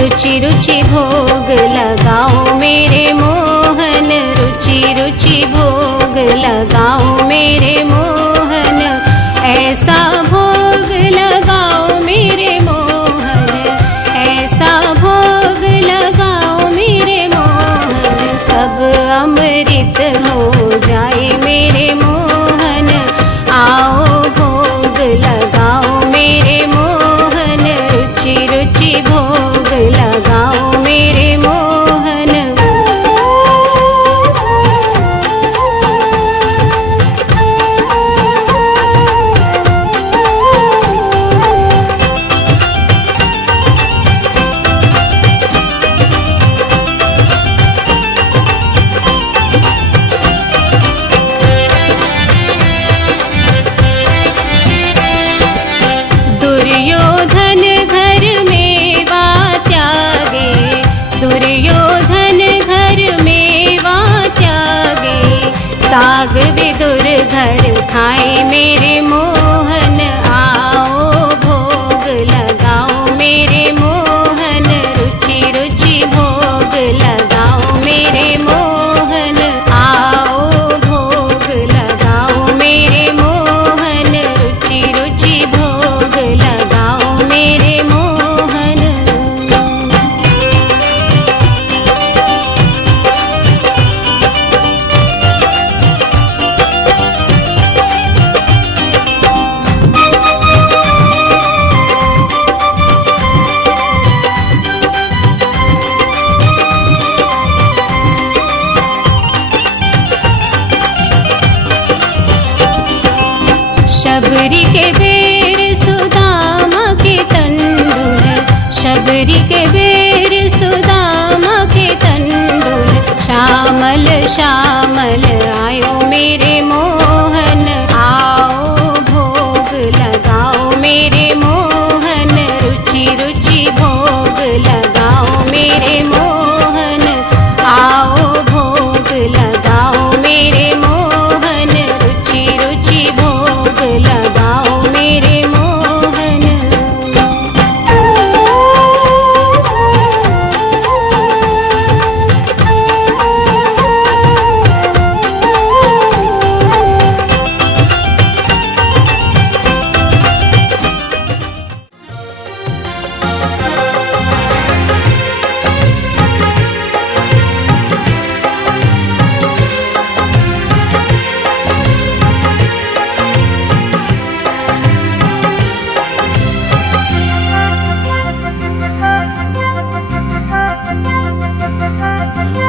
रुचि रुचि भोग लगाओ मेरे मोहन, रुचि रुचि भोग लगाओ मेरे मोहन, ऐसा भोग लगाओ मेरे मोहन, ऐसा भोग लगाओ मेरे मोहन, सब अमृत हो जाए मेरे मोहन, आओ भोग लगाओ मेरे मोहन, रुचि रुचि भोग लगाओ मेरे मोहन। दुर्योधन घर में वा त्यागे, दुर्योधन घर में वा त्यागे, साग विदुर घर खाए मेरे मोहन, आओ भोग लगाओ मेरे मोहन, रुचि रुचि भोग लगाओ मेरे मोहन, आओ भोग लगाओ मेरे मोहन, रुचि रुचि भोग लगाओ मेरे मोहन। शबरी के बेर सुदामा के तंडुल, शबरी के बेर सुदामा के तंडुल, श्यामल श्यामल आयो मेरे मोहन, आओ भोग लगाओ मेरे मोहन, रुचि रुचि भोग लगाओ मेरे मोहन, आओ भोग लगाओ मेरे मोहन, रुचि रुचि भोग लगाओ मेरे मोहन।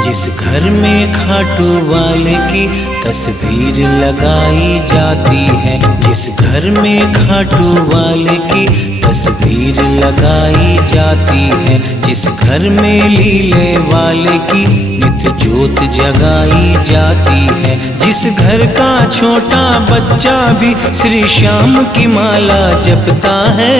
जिस घर में खाटू वाले की तस्वीर लगाई जाती है, जिस घर में खाटू वाले की तस्वीर लगाई जाती है, जिस घर में लीले वाले की नित्य ज्योत जगाई जाती है, जिस घर का छोटा बच्चा भी श्री श्याम की माला जपता है।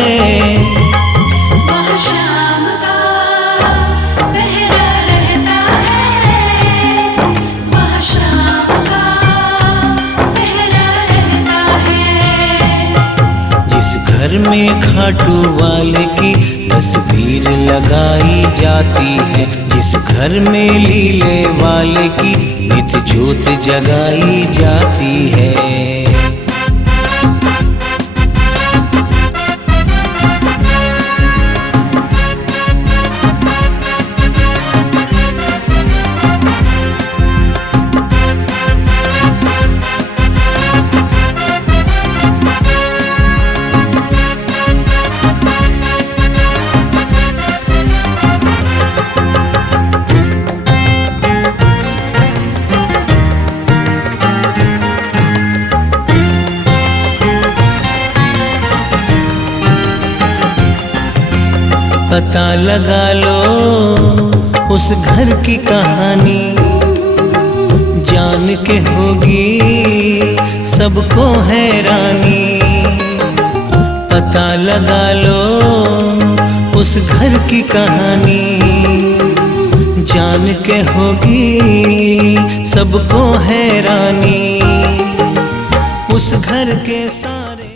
घर में खाटू वाले की तस्वीर लगाई जाती है, जिस घर में लीले वाले की नित्य ज्योत जगाई जाती है। पता लगा लो उस घर की कहानी, जान के होगी सबको हैरानी। पता लगा लो उस घर की कहानी, जान के होगी सबको हैरानी। उस घर के सारे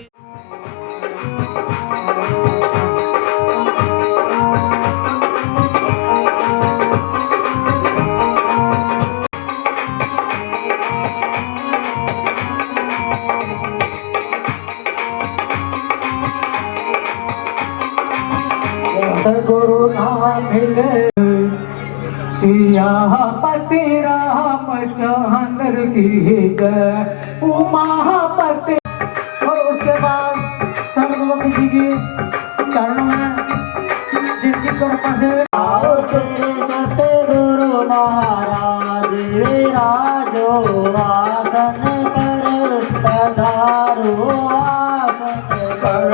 गुरु नाम मिले सियापति रामचंद्र की जय, उमापति। और उसके बाद सर्ववती जी की चरणों में जिनकी कृपा से आओ श्री सतगुरु महाराज विराजो आसन पर पधारो, आसन पर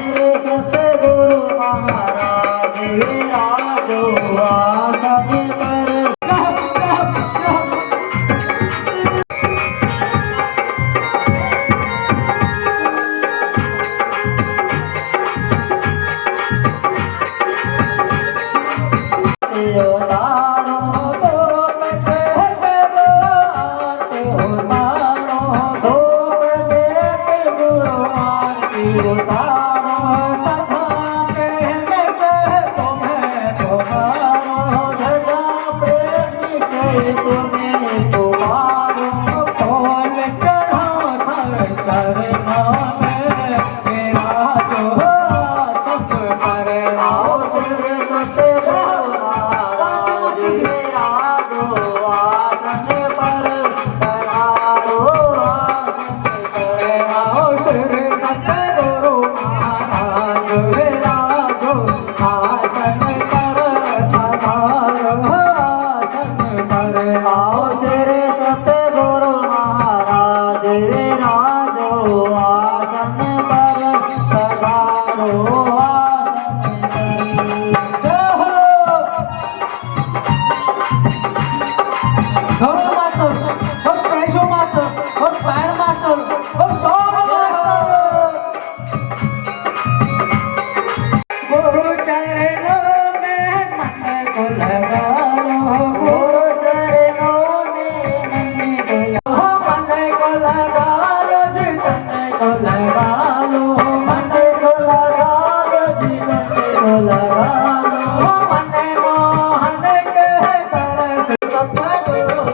श्री सतगुरु महाराज विराजो आसन धरो मातर और पैसों मातर और पैर मातर और सौर मातर गुरु चरणों में मन को लगा लो गुरु चरणों में मन को लगा लो जी तन को लगा लो मन को लगा लो जी तन को लगा लो मन मोहन के कर सतगुरु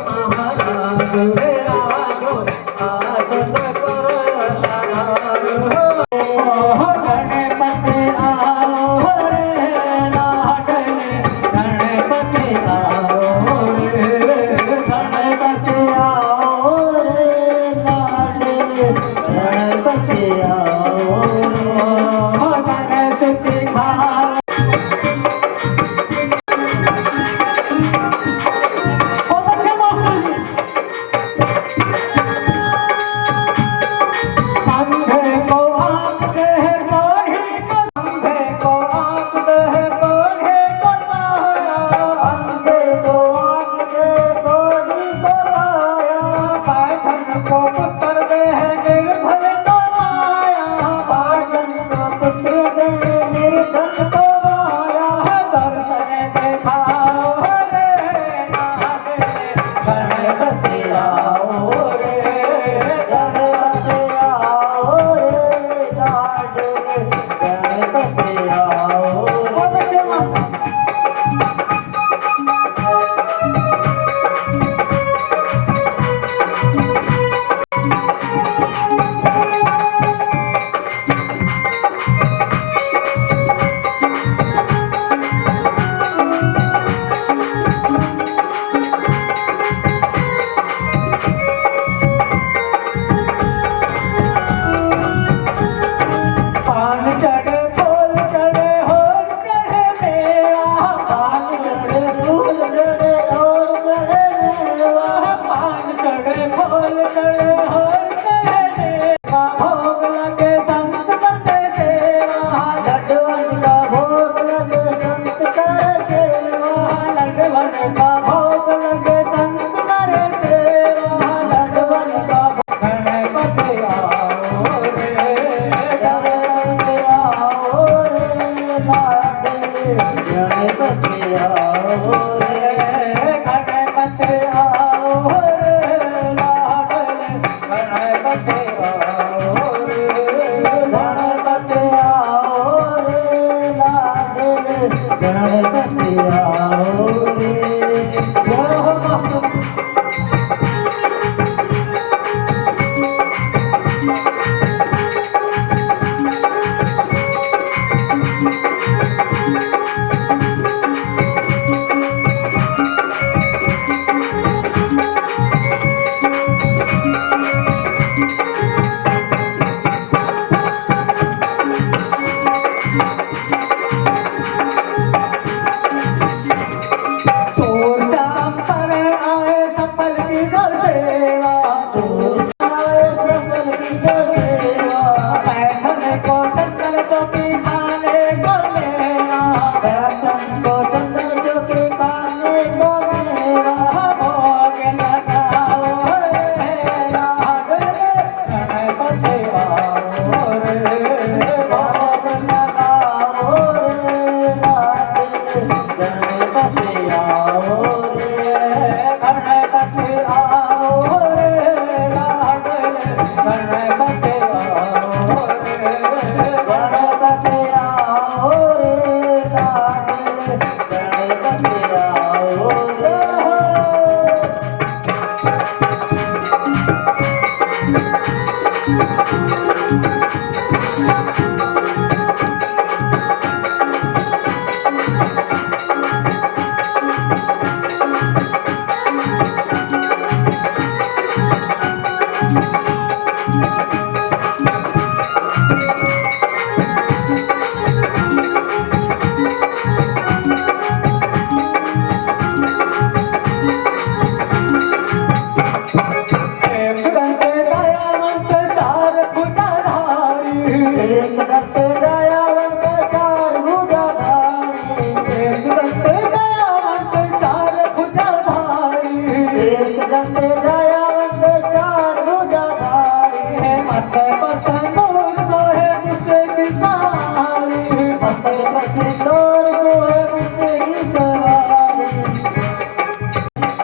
दयावंत चार भुजाधारी मत पर सिंदूर सोहे मुझकी सवारी मत पर सिंदूर सोहे मुझकी सवारी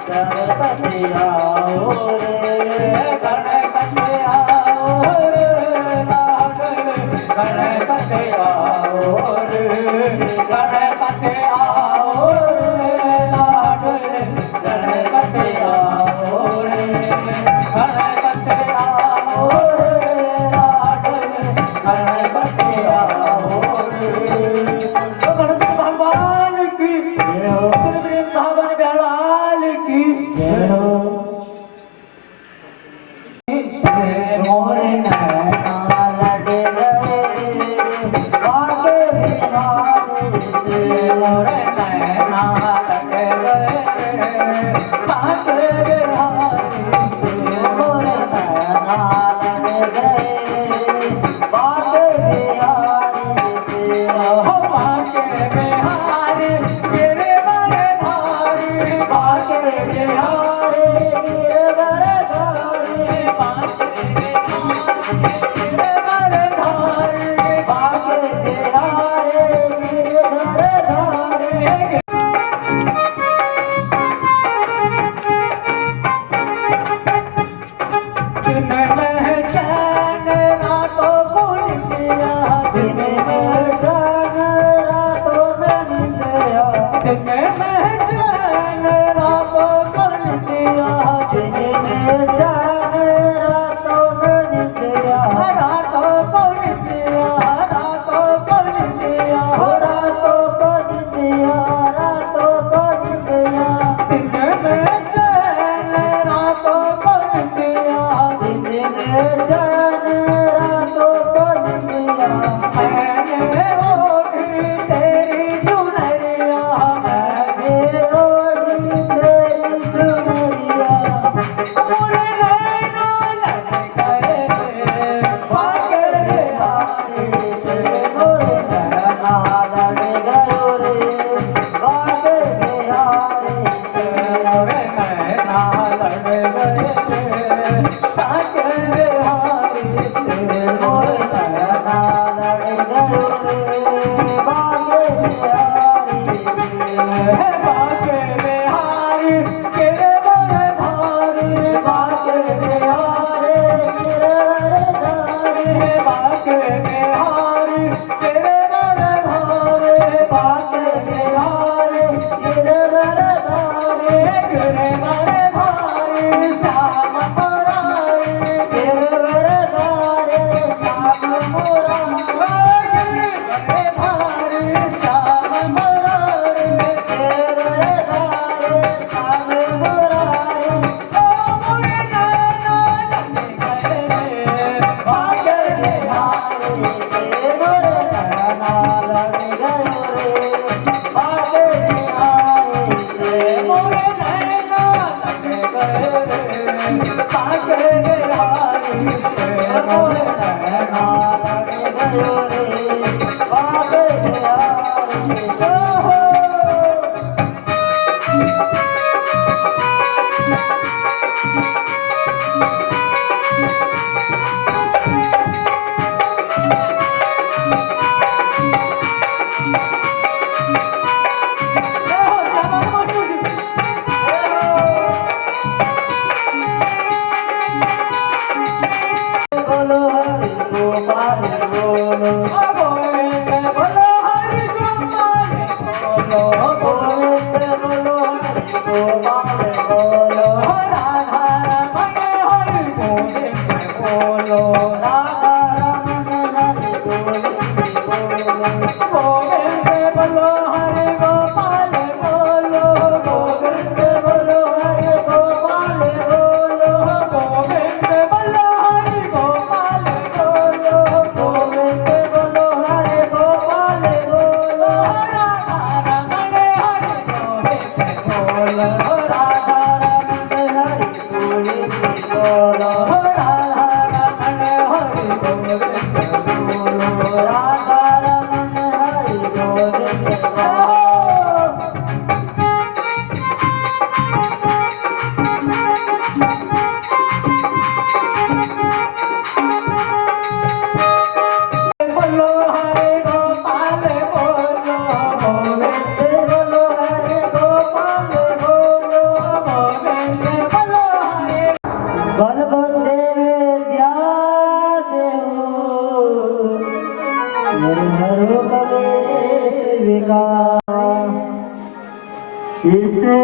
गणपति आओ रे गणपति आओ रे गणपति आओ रे गणपति आओ रे गणपति आओ रे गणपति आओ रे गणपति आओ रे तो गणपति भगवान की जय हो वृंदावन बेलाल की जय हो मोरे नैना लगे गए बागे बिहारी से मोरे नैना लगे गए बागे बिहारी से मोरे नैना लगे गए बागे बिहारी से हो बागे बिहारी गिरे बरे धारी बागे बिहारी गिरे बरे धारी बागे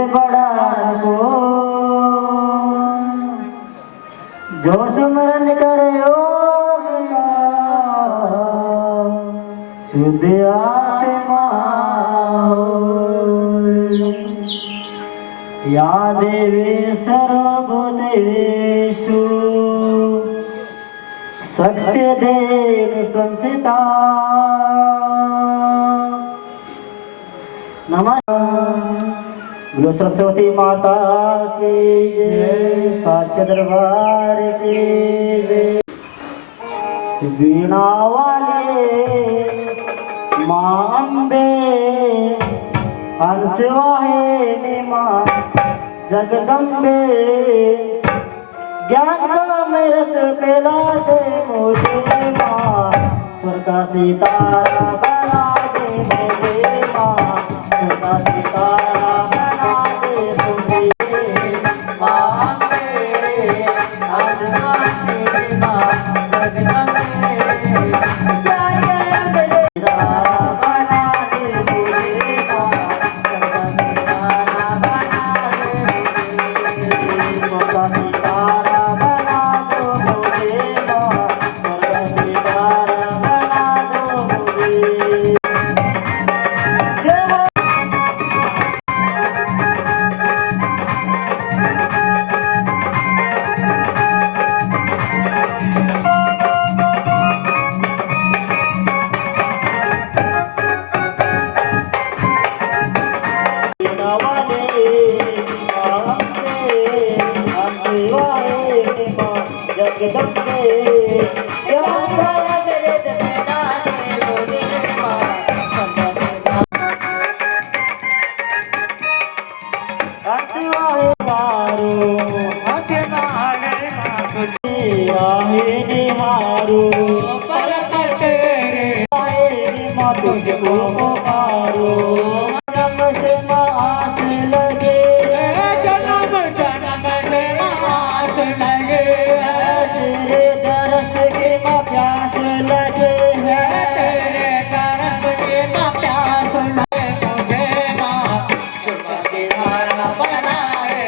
बड़ा को जो सुमरन करे ओम का शुद्ध आत्मा होय। या देवी सर्वभूतेषु सत्यदेव संस्थिता। नमः। बोलो सरस्वती माता की जय, साचे दरबार की जय। वीणा वाले माँ अम्बे हंस वाहिनी माँ जगदम्बे ज्ञान का अमृत पिला दे मुझे माँ, स्वर्ग का सितारा बना दे मुझे माँ, स्वर्ग का सितारा बना दे मुझे माँ अम्बे हंस वाहिनी माँ जगदम्बे तुझको पुकारो जन्म से आस लगे, जन्म जन्म से आस लगे, तेरे दरस की माँ प्यास लगे है, तेरे दरस की माँ प्यास लगे मुझे माँ, स्वर्ग की धारा बनाए।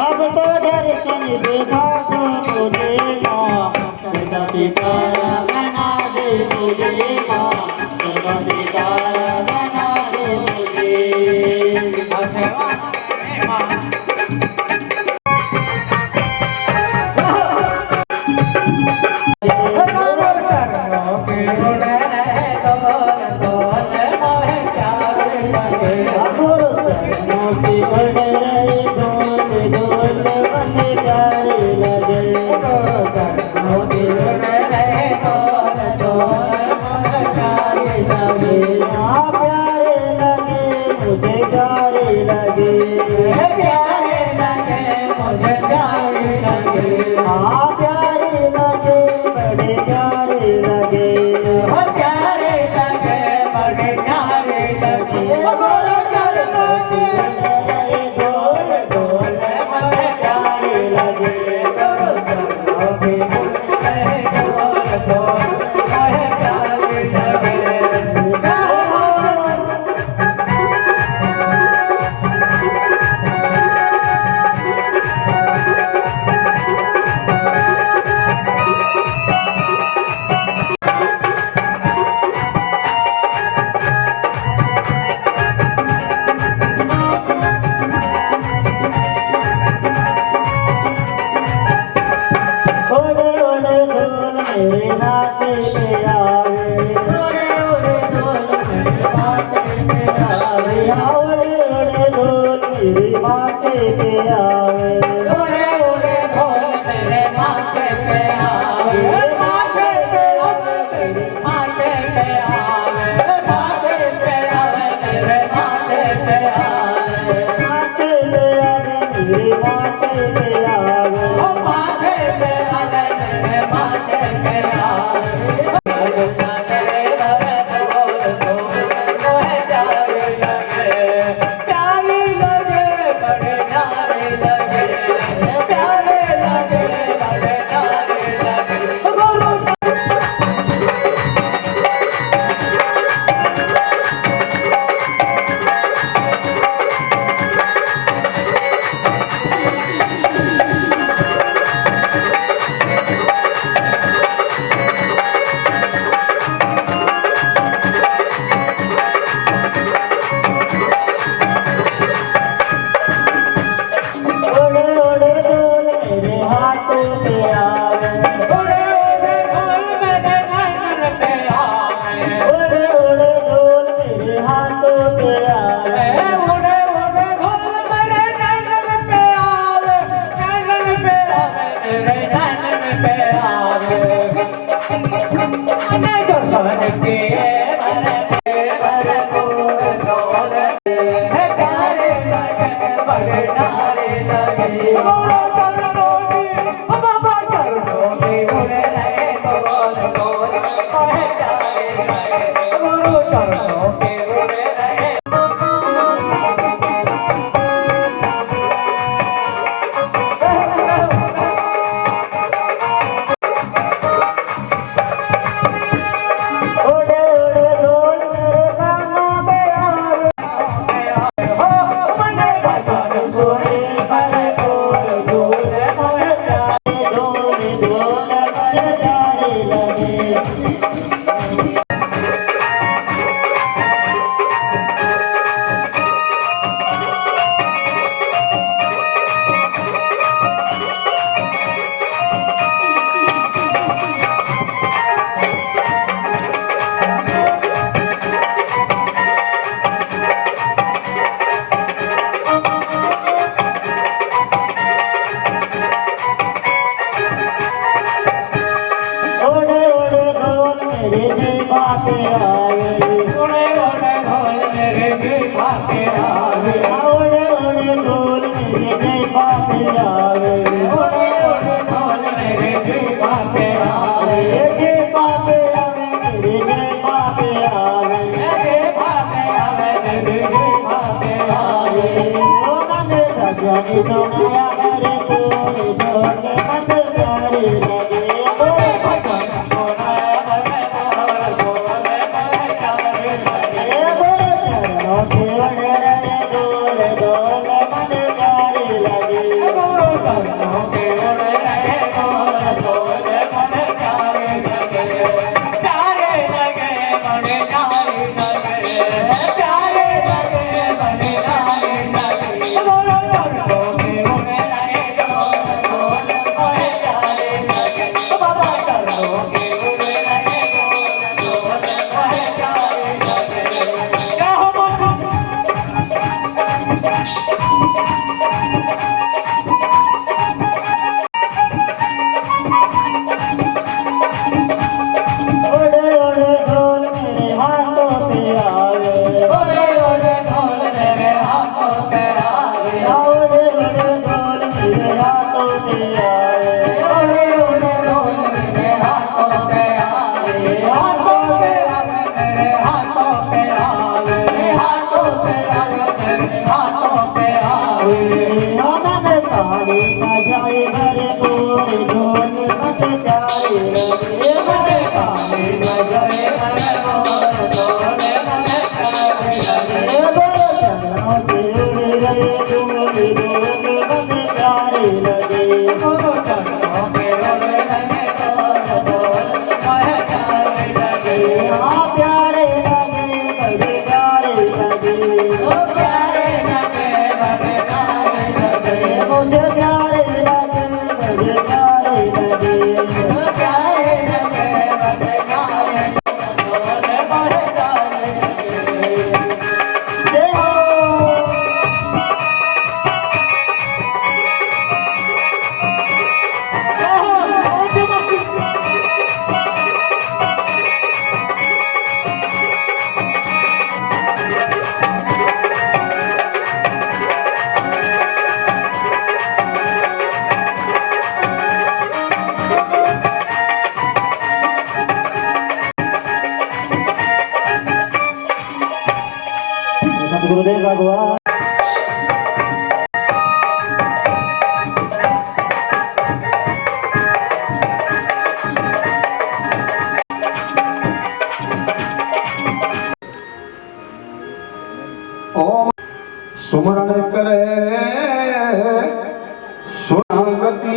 अब तो दर्शन देखा तो मुझे माँ, स्वर्ग सितारा बना दे मुझे माँ, स्वर्ग सितारा बना दे मुझे।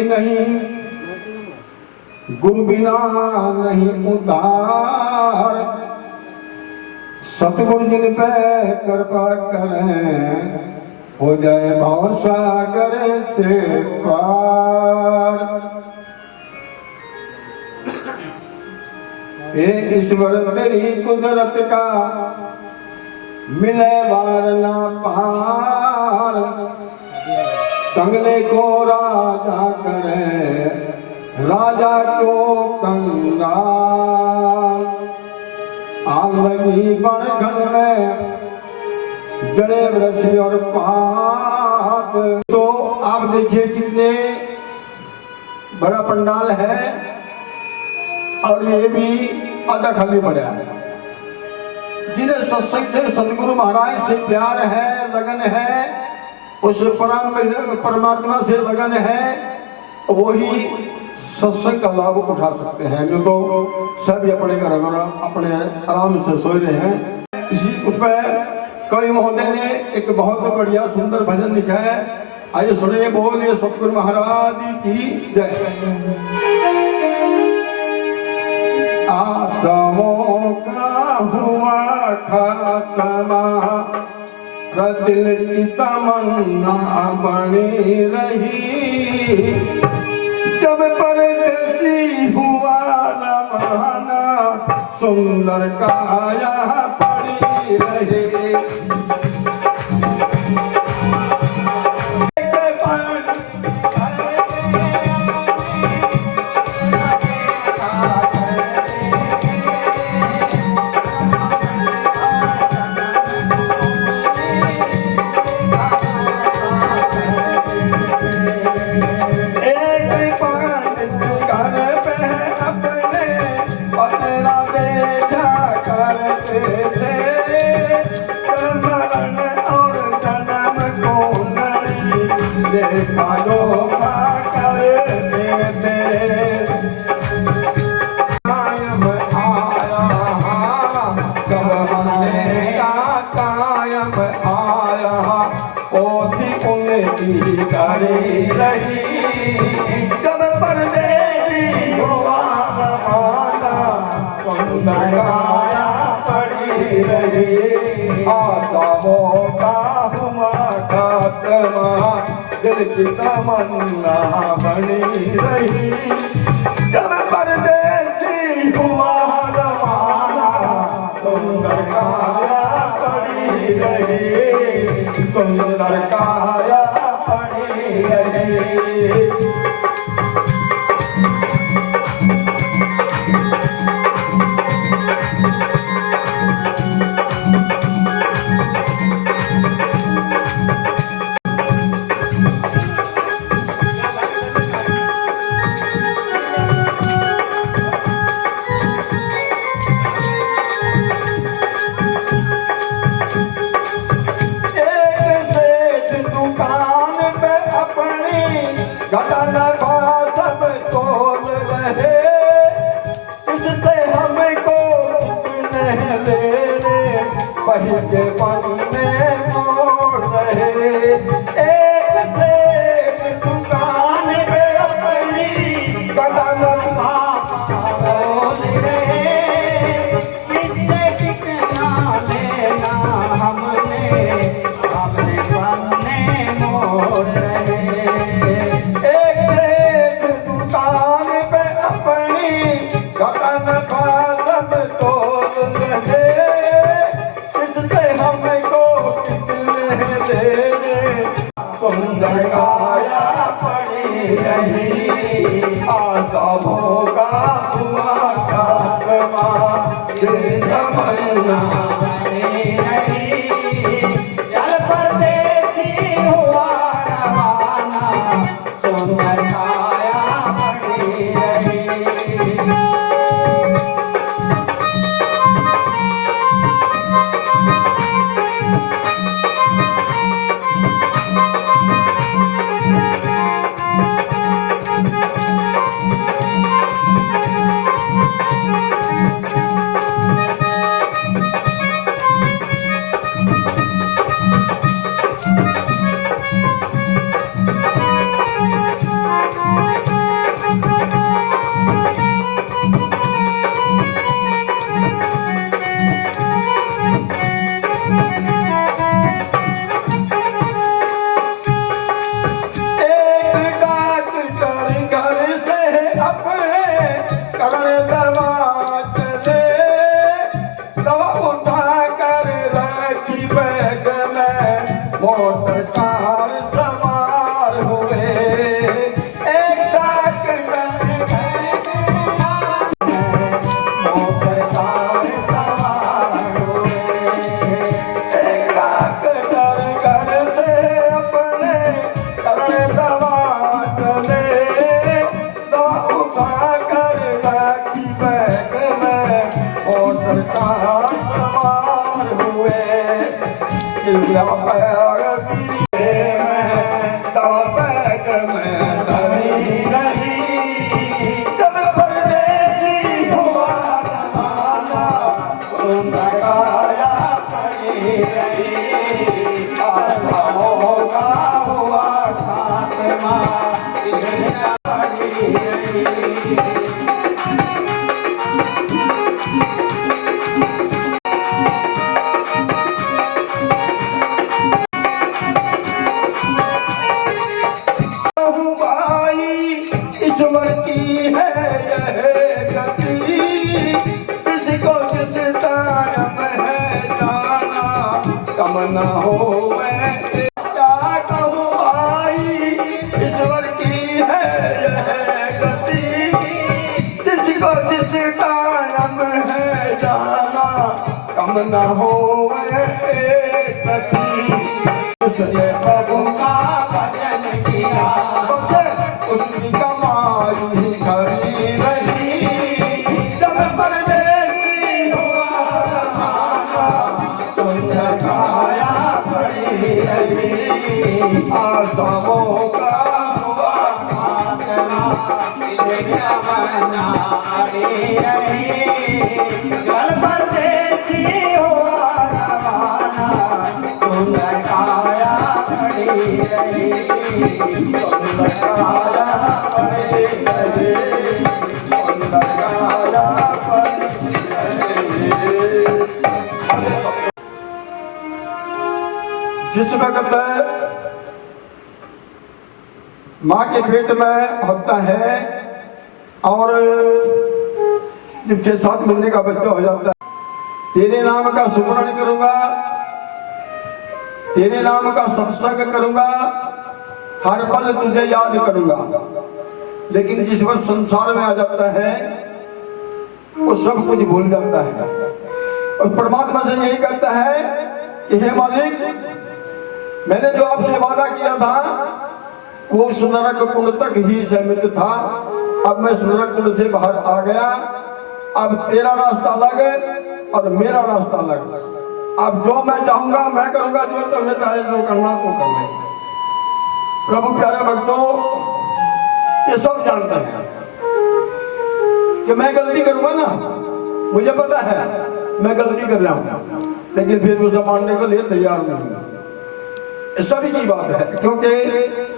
नहीं, गुरु बिना नहीं उद्धार। सतगुरु जिन पे कृपा करें, हो जाए भव सागर से पार। हे ईश्वर तेरी कुदरत का मिले बार ना पार। कंगले को राजा करे, राजा को कंगाल। आग लगी बड़खंड में, जड़े वृक्ष और पात। तो आप देखिए कितने बड़ा पंडाल है, और ये भी आधा खाली पड़ा है। जिन्हें सत्संग से, सतगुरु महाराज से प्यार है, लगन है, उस परमात्मा से लगन है, वही सत्संग का लाभ उठा सकते हैं। नहीं तो सभी अपने घर अपने आराम से सोए रहे हैं। इसी उसमें कवि महोदय ने एक बहुत बढ़िया सुंदर भजन लिखा है। आइए सुनिए, बोलिए सतगुरु महाराज की जय। आसमों का हुआ खात्मा, दिल की तमन्ना बनी रही। जब परदेसी हुआ रवाना, सुंदर काया पड़ी रही। दिल की तमन्ना बनी रही। जब परदेसी हुआ रवाना, सुंदर काया पड़ी रही। सुंदर काया पड़ी रही। सुंदर काया पड़ी रही। आज़ादों का हुआ खात्मा, दिल तमन्ना बनी रही। जब परदेसी हुआ रवाना, सुंदर काया पड़ी रही। करने दवात दे दवा उठा कर रखी बैग में मोटर कार सवार हुए एक डॉक्टर मोटर कार सवार हुए एक डॉक्टर घर से अपने करने दवात दे दवा उठा कर रखी बैग में मोटर कार सवार हुए ईश्वर की है यह गति किसको किस टाइम है जाना कम न हो क्या कहूँ भाई ईश्वर की है यह गति किसको किस टाइम है जाना कम न हो उसने प्रभु का भजन किया उसकी कमाई खरी रही जब परदेसी हुआ रवाना तुझे खाया पड़ी रही आशाओं का हुआ खातना तुझे बना रही जब परदेसी हुआ रवाना तुझे खाया पड़ी रही जिस वक्त माँ के पेट में होता है और जब 6-7 महीने का बच्चा हो जाता है तेरे नाम का सुमरण करूंगा तेरे नाम का सत्संग करूंगा हर पल तुझे याद करूंगा लेकिन जिस वक्त संसार में आ जाता है वो सब कुछ भूल जाता है और परमात्मा से यही कहता है कि हे मालिक मैंने जो आपसे वादा किया था वो उस नरक कुंड तक ही सीमित था अब मैं उस नरक कुंड से बाहर आ गया अब तेरा रास्ता अलग और मेरा रास्ता अलग अब जो मैं चाहूंगा मैं करूंगा जो तुम्हें चाहे जो करना तो कर ले प्रभु प्यारे भक्तों ये सब जानते हैं कि मैं गलती करूंगा ना मुझे पता है मैं गलती कर रहा हूं लेकिन फिर उसे मानने को लिए तैयार नहीं हूं ये सभी की बात है क्योंकि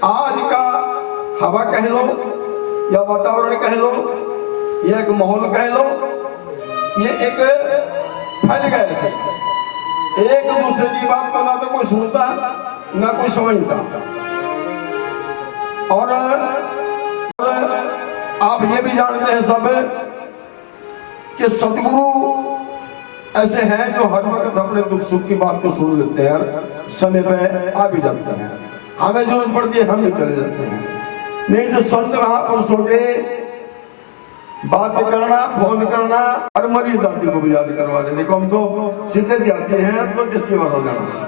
आज का हवा कह लो या वातावरण कह लो ये एक माहौल कह लो ये एक फैल गए से एक दूसरे की बात को ना तो कोई सुनता ना कोई समझता और आप ये भी जानते हैं सब कि सतगुरु ऐसे हैं जो हर वक्त अपने दुख सुख की बात को सुन लेते हैं समय पे आ भी जाते हैं हमें जरूरत पड़ती है हम ही चले जाते हैं नहीं तो संत महापुरुषों के बात करना फोन करना और मरी दादी को भी याद करवा देने को हम तो सीधे जाते हैं तो जिसकी बात हो जाना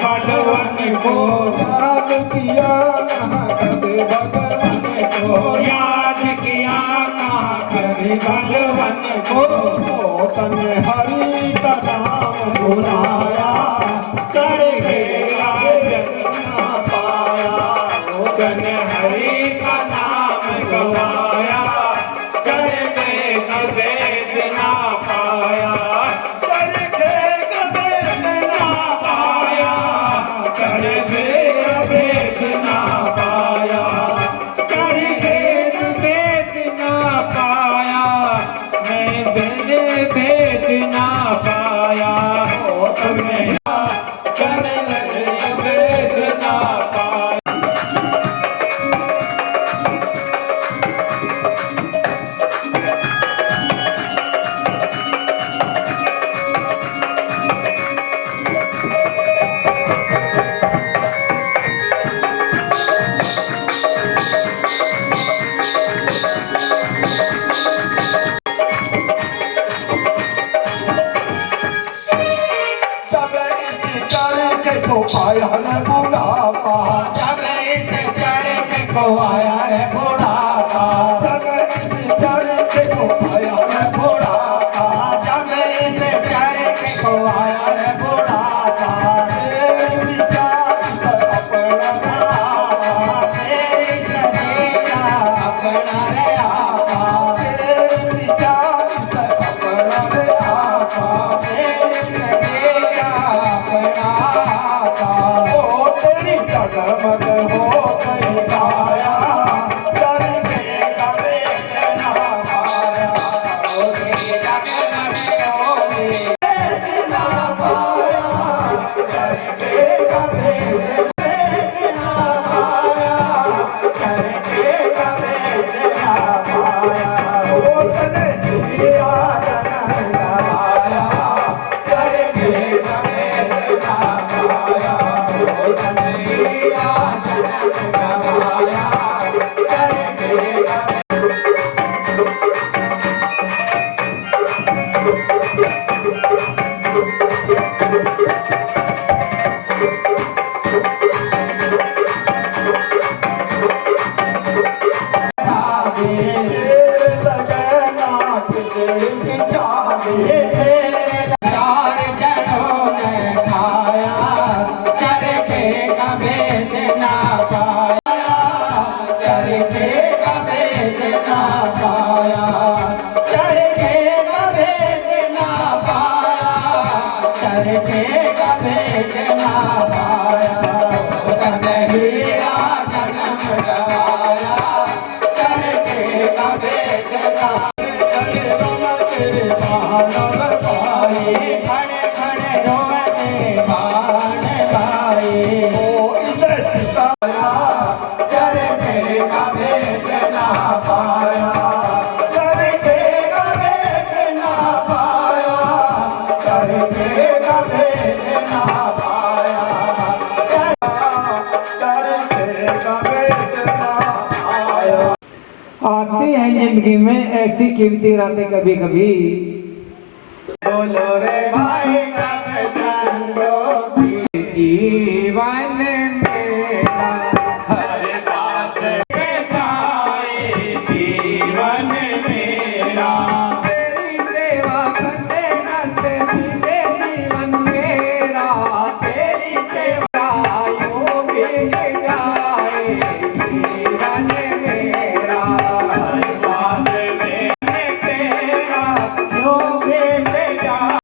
भगवान को याद किया कहाँ कभी भगवान को याद किया कहाँ कभी भगवान को तन हरि का नाम बुलाया कर गया जगना पाया तन हरि का नाम गवाया कर गए वेद ना पाया कर गए वेद ना पाया कर गए वेद ना पाया कर गए वेद ना पाया मैं वेद ना पाया तुमने कर गए वेद ना पाया आया न बुढ़ापा जब इस चढ़े को आया रे बुढ़ापा जब इस चढ़े को आया रे बुढ़ापा जब इस चढ़े को आया रे बुढ़ापा तेरी विचार अपना बुढ़ापा तेरी चढ़ेगा अपना रे आपा तेरी विचार अपना रे आपा तेरी चढ़ेगा अपना जगमग हो गई काया चल गए कबे ना पाया ओ तेरी जगमग हो गई ना पाया चल गए कबे ना पाया चल गए कबे ना पाया ओ तने दिया जन्म गवाया चल गए कबे ना पाया ओ तने आती हैं जिंदगी में ऐसी कीमती रातें कभी कभी बोलो रे भाई कब संगो जीवन मेरा हर सांस में जाए जीवन मेरा तेरी सेवा करते करते बीते जीवन मेरा तेरी सेवा यूं बीत जाए जीवन मेरा हर सांस में तेरा यूं बीत जाए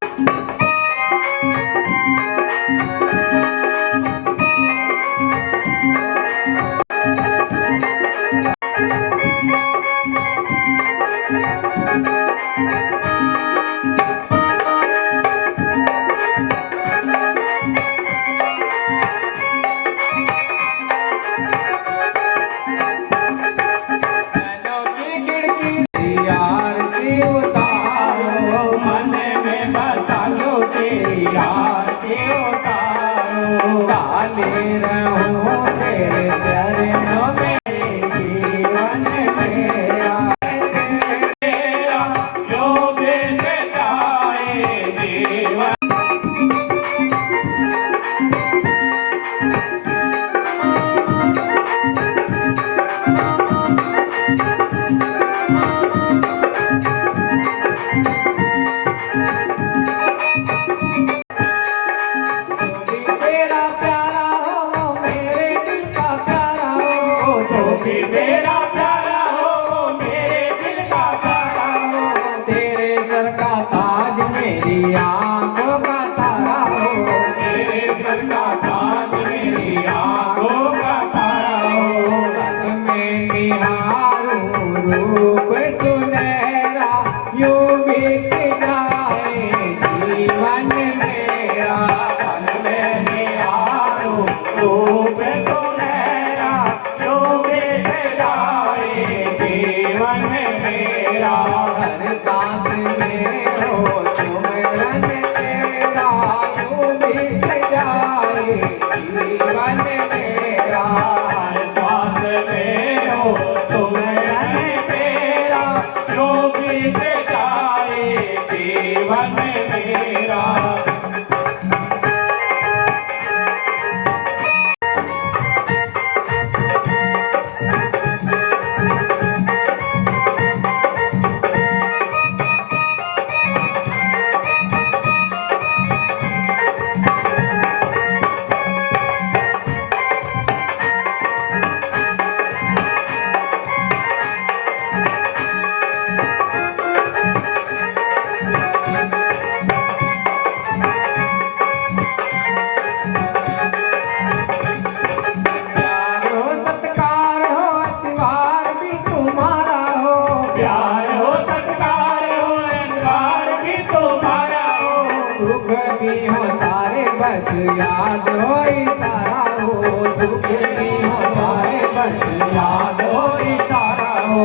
याद होई सारा हो सुख नहीं हो जाए बस याद होई सारा हो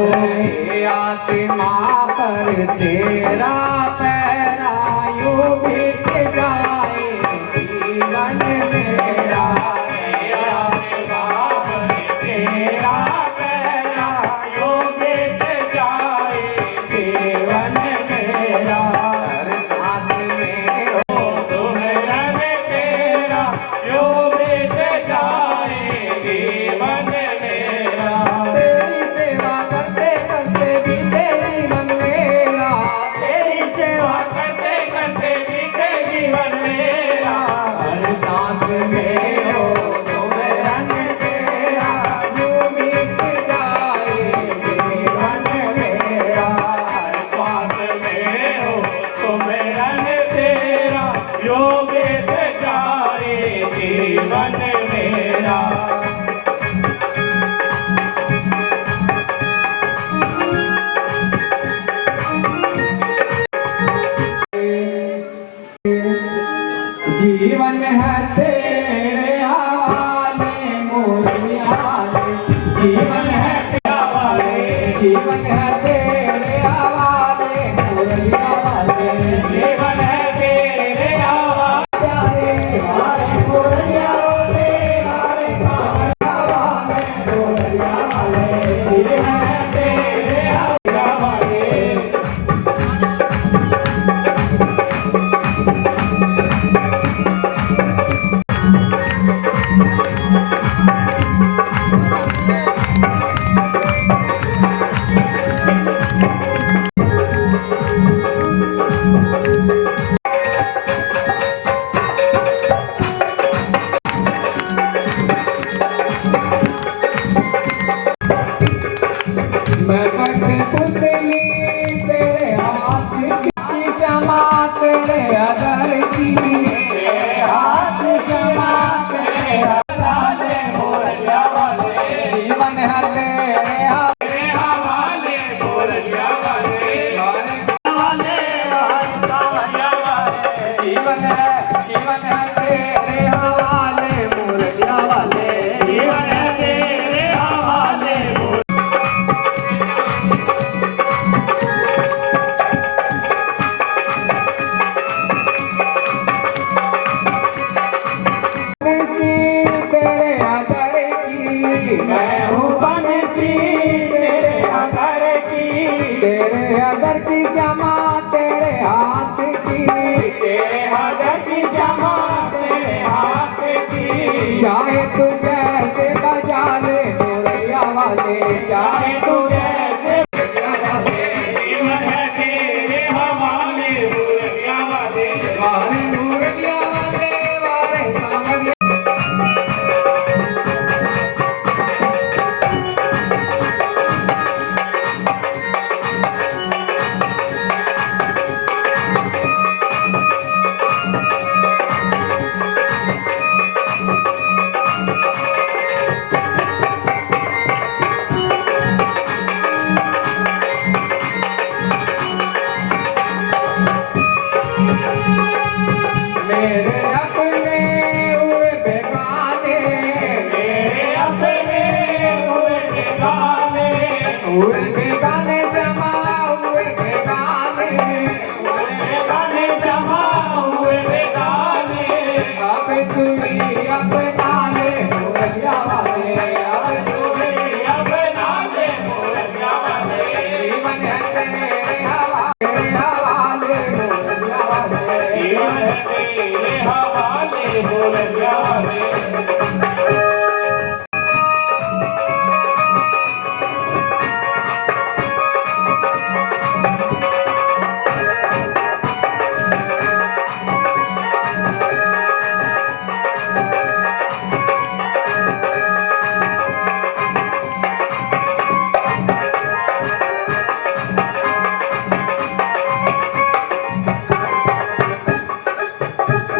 आत्मा पर तेरा पैरा यूं बीत जाए जीवन मेरा आत्मा पर तेरा पैरा यूं बीत जाए जीवन मेरा हर सांस में हो सुमिरन तेरा यूं बीत जाए जीवन मेरा तेरी सेवा करते करते बीते जीवन मेरा तेरी सेवा करते करते बीते जीवन मेरा हर सांस में हो सुमिरन तेरा यूं बीत जाए जीवन मेरा हर सांस में हो सुमिरन तेरा यूं बीत जाए जीवन मेरा जीवन है तेरे हवाले मोरे हवाले जीवन है तेरे हवाले जीवन है तेरे हवाले मोरे हवाले जीवन है तेरे हवाले हमारे मोरे हवाले हमारे हवाले मोरे हवाले जीवन है तेरे हवाले मैं कठपुतली तेरे हाथ की क्षमा तेरे अदर की तेरे हाथ क्षमा तेरे हवाले मोरिया वाले जीवन है तेरे हवाले मोरिया वाले हवाले जीवन है तेरे हवाले मोरिया वाले जीवन है तेरे हवाले तेरे अदर की मैं हूँ बंसी तेरे अदर की तेरे अदर की जमा तेरे हाथ की तेरे अदर की जमा तेरे हाथ की चाहे तू जैसे बजा ले मोरिया वाले चाहे तू जैसे जीवन है तेरे हवाले मोरिया वाले वारे मोरिया वाले वारे सामने मेरे अपने हुए बेगाने मेरे अपने हुए बेगाने जमा हुए बेगाने जमा हुए बेगाने अब तू ही अपना ले मोरिया वाले अब तू ही अपना ले मोरिया वाले जीवन है तेरे हवाले मोरिया वाले जीवन है तेरे हवाले मोरिया वाले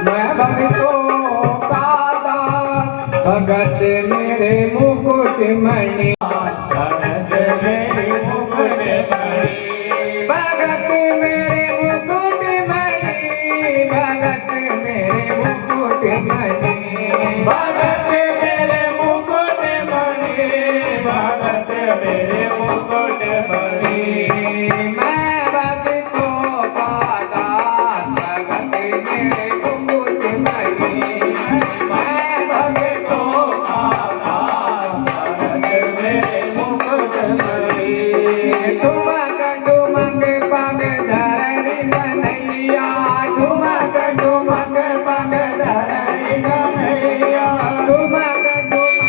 मैं भक्तों का दास भगत मेरे मुकुट मणि भगत मेरे मुकुट मणि भगत मेरे मुकुट मणि भगत मेरे मुकुट मणि भगत मेरे मुकुट मणि, भगत मेरे मुकुट मणि। मैं भक्तों का दास, भगत मेरे मुकुट मणि। मैं भक्तों का दास, भगत मेरे मुकुट मणि। ठुमक ठुमक पग धरि कन्हैया, ठुमक ठुमक पग धरि कन्हैया, ठुमक ठुमक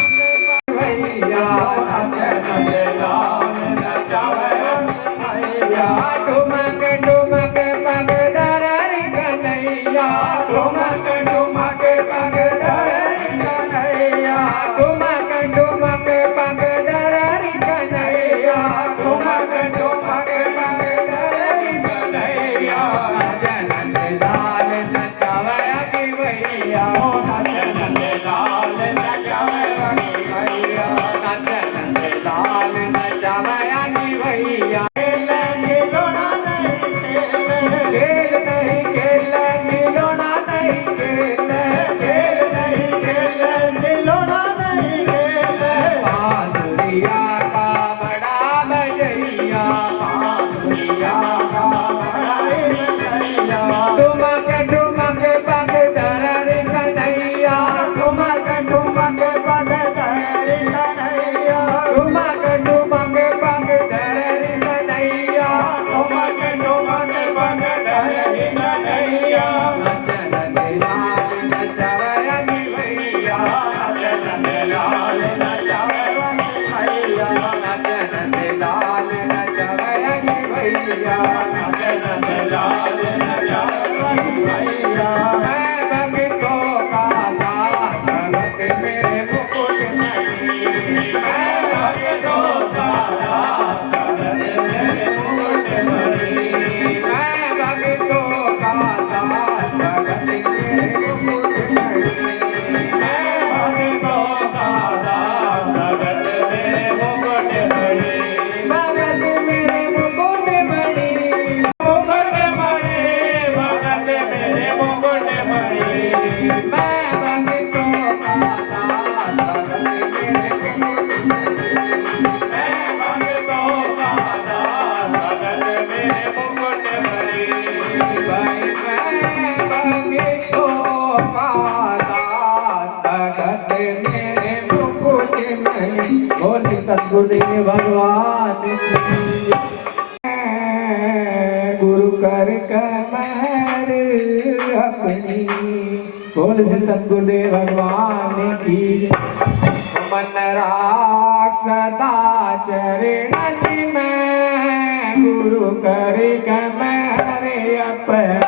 पग भैया नचन लाल नचावे कन्हैया। ठुमक ठुमक पग धरि कन्हैया, ठुमक ठुमक पग धरि कन्हैया, ठुमक ठुमक पग धरि कन्हैया, ठुमक ठुमक पग धरि कन्हैया। नचन लाल नचावे अति भैया, नचन लाल नचावे अति भैया, नचन लाल नचावे अति भैया। खेल खिलौना नहीं खेल, खेल नहीं खेल खिलौना नहीं खेल, खेल नहीं खेल खिलौना नहीं खेल। बांसुरिया का बड़ा बजैया, बांसुरिया का बड़ा बजैया। ठुमक ठुमक पग धरि कन्हैया, ठुमक ठुमक पग धरि कन्हैया, ठुमक ठुमक पग धरि कन्हैया, ठुमक ठुमक पग धरि कन्हैया। नचन लाल नचावे अति भैया, नचन लाल नचावे अति भैया, नचन लाल नचावे अति भैया, नचन लाल नचावे अति भैया। मैं भक्तों का दास, भगत मेरे मुकुट मणि। मैं भक्तों का दास, भगत मेरे मुकुट मणि। मैं भक्तों का दास, भगत मेरे मुकुट मणि। मैं भक्तों का दास, भगत मेरे मुकुट मणि। भगत मेरे मुकुट मणि, मुकुट मणि, भगत मेरे मुकुट मणि। मैं भक्तों का दास, भगत मेरे मुकुट मणि। मैं भक्तों का दास, भगत मेरे मुकुट मणि। भाई मैं भक्तों का दास, भगत मेरे मुकुट मणि। बोल सद्गुरुदेव भगवान की। गुरु कर कमर अपनी, बोल सद्गुरुदेव भगवान की। मन राख सदा चरणन में, गुरु कर कमर अपनी।